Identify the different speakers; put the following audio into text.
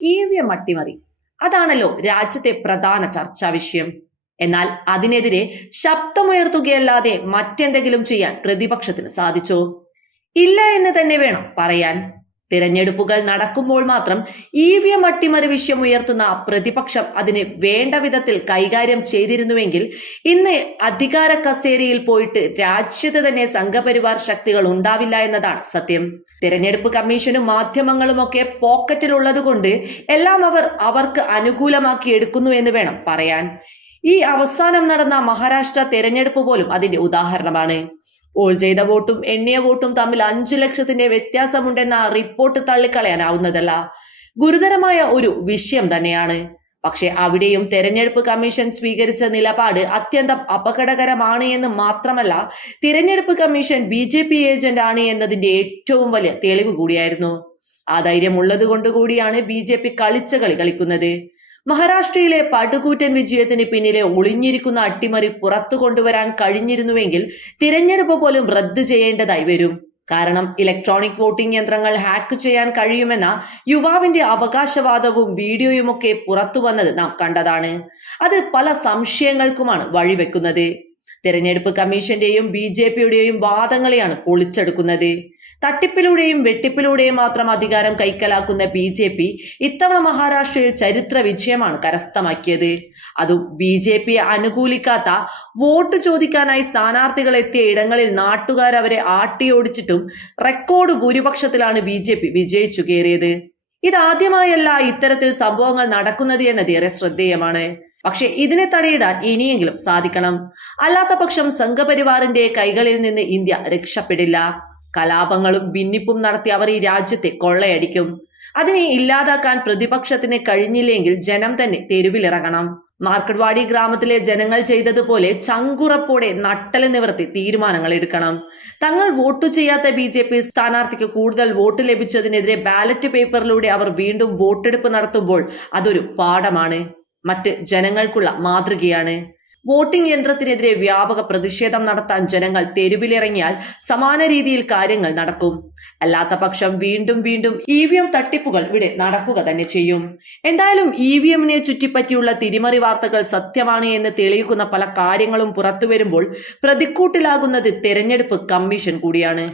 Speaker 1: E V അട്ടിമറി അതാണല്ലോ രാജ്യത്തെ പ്രധാന ചർച്ചാ വിഷയം. എന്നാൽ അതിനെതിരെ ശബ്ദമുയർത്തുകയല്ലാതെ മറ്റെന്തെങ്കിലും ചെയ്യാൻ പ്രതിപക്ഷത്തിന് സാധിച്ചോ? ഇല്ല എന്ന് തന്നെ വേണം പറയാൻ. തിരഞ്ഞെടുപ്പുകൾ നടക്കുമ്പോൾ മാത്രം ഇ വി എം അട്ടിമറി വിഷയം ഉയർത്തുന്ന പ്രതിപക്ഷം അതിന് വേണ്ട വിധത്തിൽ കൈകാര്യം ചെയ്തിരുന്നുവെങ്കിൽ ഇന്ന് അധികാര കസേരയിൽ പോയിട്ട് രാജ്യത്ത് തന്നെ സംഘപരിവാർ ശക്തികൾ ഉണ്ടാവില്ല എന്നതാണ് സത്യം. തിരഞ്ഞെടുപ്പ് കമ്മീഷനും മാധ്യമങ്ങളും ഒക്കെ പോക്കറ്റിലുള്ളത് കൊണ്ട് എല്ലാം അവർ അവർക്ക് അനുകൂലമാക്കി എടുക്കുന്നു എന്ന് വേണം പറയാൻ. ഈ അവസാനം നടന്ന മഹാരാഷ്ട്ര തെരഞ്ഞെടുപ്പ് പോലും അതിന്റെ ഉദാഹരണമാണ്. പോൾ ചെയ്ത വോട്ടും എണ്ണിയ വോട്ടും തമ്മിൽ അഞ്ചു ലക്ഷത്തിന്റെ വ്യത്യാസമുണ്ടെന്ന റിപ്പോർട്ട് തള്ളിക്കളയാനാവുന്നതല്ല. ഗുരുതരമായ ഒരു വിഷയം തന്നെയാണ്. പക്ഷെ അവിടെയും തെരഞ്ഞെടുപ്പ് കമ്മീഷൻ സ്വീകരിച്ച നിലപാട് അത്യന്തം അപകടകരമാണ് എന്ന് മാത്രമല്ല തിരഞ്ഞെടുപ്പ് commission B J P agent ആണ് എന്നതിന്റെ ഏറ്റവും വലിയ തെളിവ് കൂടിയായിരുന്നു. ആ ധൈര്യം ഉള്ളത് ബി ജെ പി കളിച്ച കളി കളിക്കുന്നത്. മഹാരാഷ്ട്രയിലെ പടുകൂറ്റൻ വിജയത്തിന് പിന്നിലെ ഒളിഞ്ഞിരിക്കുന്ന അട്ടിമറി പുറത്തു കൊണ്ടുവരാൻ കഴിഞ്ഞിരുന്നുവെങ്കിൽ തിരഞ്ഞെടുപ്പ് പോലും റദ്ദ് ചെയ്യേണ്ടതായി വരും. കാരണം ഇലക്ട്രോണിക് വോട്ടിംഗ് യന്ത്രങ്ങൾ ഹാക്ക് ചെയ്യാൻ കഴിയുമെന്ന യുവാവിന്റെ അവകാശവാദവും വീഡിയോയുമൊക്കെ പുറത്തു വന്നത് നാം കണ്ടതാണ്. അത് പല സംശയങ്ങൾക്കുമാണ് വഴിവെക്കുന്നത്. തെരഞ്ഞെടുപ്പ് കമ്മീഷന്റെയും ബി ജെ പിയുടെയും വാദങ്ങളെയാണ് പൊളിച്ചെടുക്കുന്നത്. തട്ടിപ്പിലൂടെയും വെട്ടിപ്പിലൂടെയും മാത്രം അധികാരം കൈക്കലാക്കുന്ന ബി ജെ പി ഇത്തവണ മഹാരാഷ്ട്രയിൽ ചരിത്ര വിജയമാണ് കരസ്ഥമാക്കിയത്. അതും ബി ജെ പിയെ അനുകൂലിക്കാത്ത വോട്ട് ചോദിക്കാനായി സ്ഥാനാർത്ഥികൾ എത്തിയ ഇടങ്ങളിൽ നാട്ടുകാർ അവരെ ആട്ടിയോടിച്ചിട്ടും റെക്കോർഡ് ഭൂരിപക്ഷത്തിലാണ് ബി ജെ പി വിജയിച്ചു കയറിയത്. ഇതാദ്യമായല്ല ഇത്തരത്തിൽ സംഭവങ്ങൾ നടക്കുന്നത് എന്നത് ഏറെ ശ്രദ്ധേയമാണ്. പക്ഷെ ഇതിനെ തടയിടാൻ ഇനിയെങ്കിലും സാധിക്കണം. അല്ലാത്ത പക്ഷം സംഘപരിവാറിന്റെ കൈകളിൽ നിന്ന് ഇന്ത്യ രക്ഷപ്പെടില്ല. കലാപങ്ങളും ഭിന്നിപ്പും നടത്തി അവർ ഈ രാജ്യത്തെ കൊള്ളയടിക്കും. അതിനെ ഇല്ലാതാക്കാൻ പ്രതിപക്ഷത്തിന് കഴിഞ്ഞില്ലെങ്കിൽ ജനം തന്നെ തെരുവിലിറങ്ങണം. മാർക്കറ്റ്വാടി ഗ്രാമത്തിലെ ജനങ്ങൾ ചെയ്തതുപോലെ ചങ്കുറപ്പോടെ നട്ടൽ നിവർത്തി തീരുമാനങ്ങൾ എടുക്കണം. തങ്ങൾ വോട്ട് ചെയ്യാത്ത ബി ജെ പി സ്ഥാനാർത്ഥിക്ക് കൂടുതൽ വോട്ട് ലഭിച്ചതിനെതിരെ ബാലറ്റ് പേപ്പറിലൂടെ അവർ വീണ്ടും വോട്ടെടുപ്പ് നടത്തുമ്പോൾ അതൊരു പാഠമാണ്. മറ്റ് ജനങ്ങൾക്കുള്ള മാതൃകയാണ്. വോട്ടിംഗ് യന്ത്രത്തിനെതിരെ വ്യാപക പ്രതിഷേധം നടത്താൻ ജനങ്ങൾ തെരുവിലിറങ്ങിയാൽ സമാന രീതിയിൽ കാര്യങ്ങൾ നടക്കും. അല്ലാത്ത പക്ഷം വീണ്ടും വീണ്ടും ഇ വി എം തട്ടിപ്പുകൾ ഇവിടെ നടക്കുക തന്നെ ചെയ്യും. എന്തായാലും ഇ വി എമ്മിനെ ചുറ്റിപ്പറ്റിയുള്ള തിരിമറി വാർത്തകൾ സത്യമാണ് എന്ന് തെളിയിക്കുന്ന പല കാര്യങ്ങളും പുറത്തു വരുമ്പോൾ പ്രതിക്കൂട്ടിലാകുന്നത് തെരഞ്ഞെടുപ്പ് കമ്മീഷൻ കൂടിയാണ്.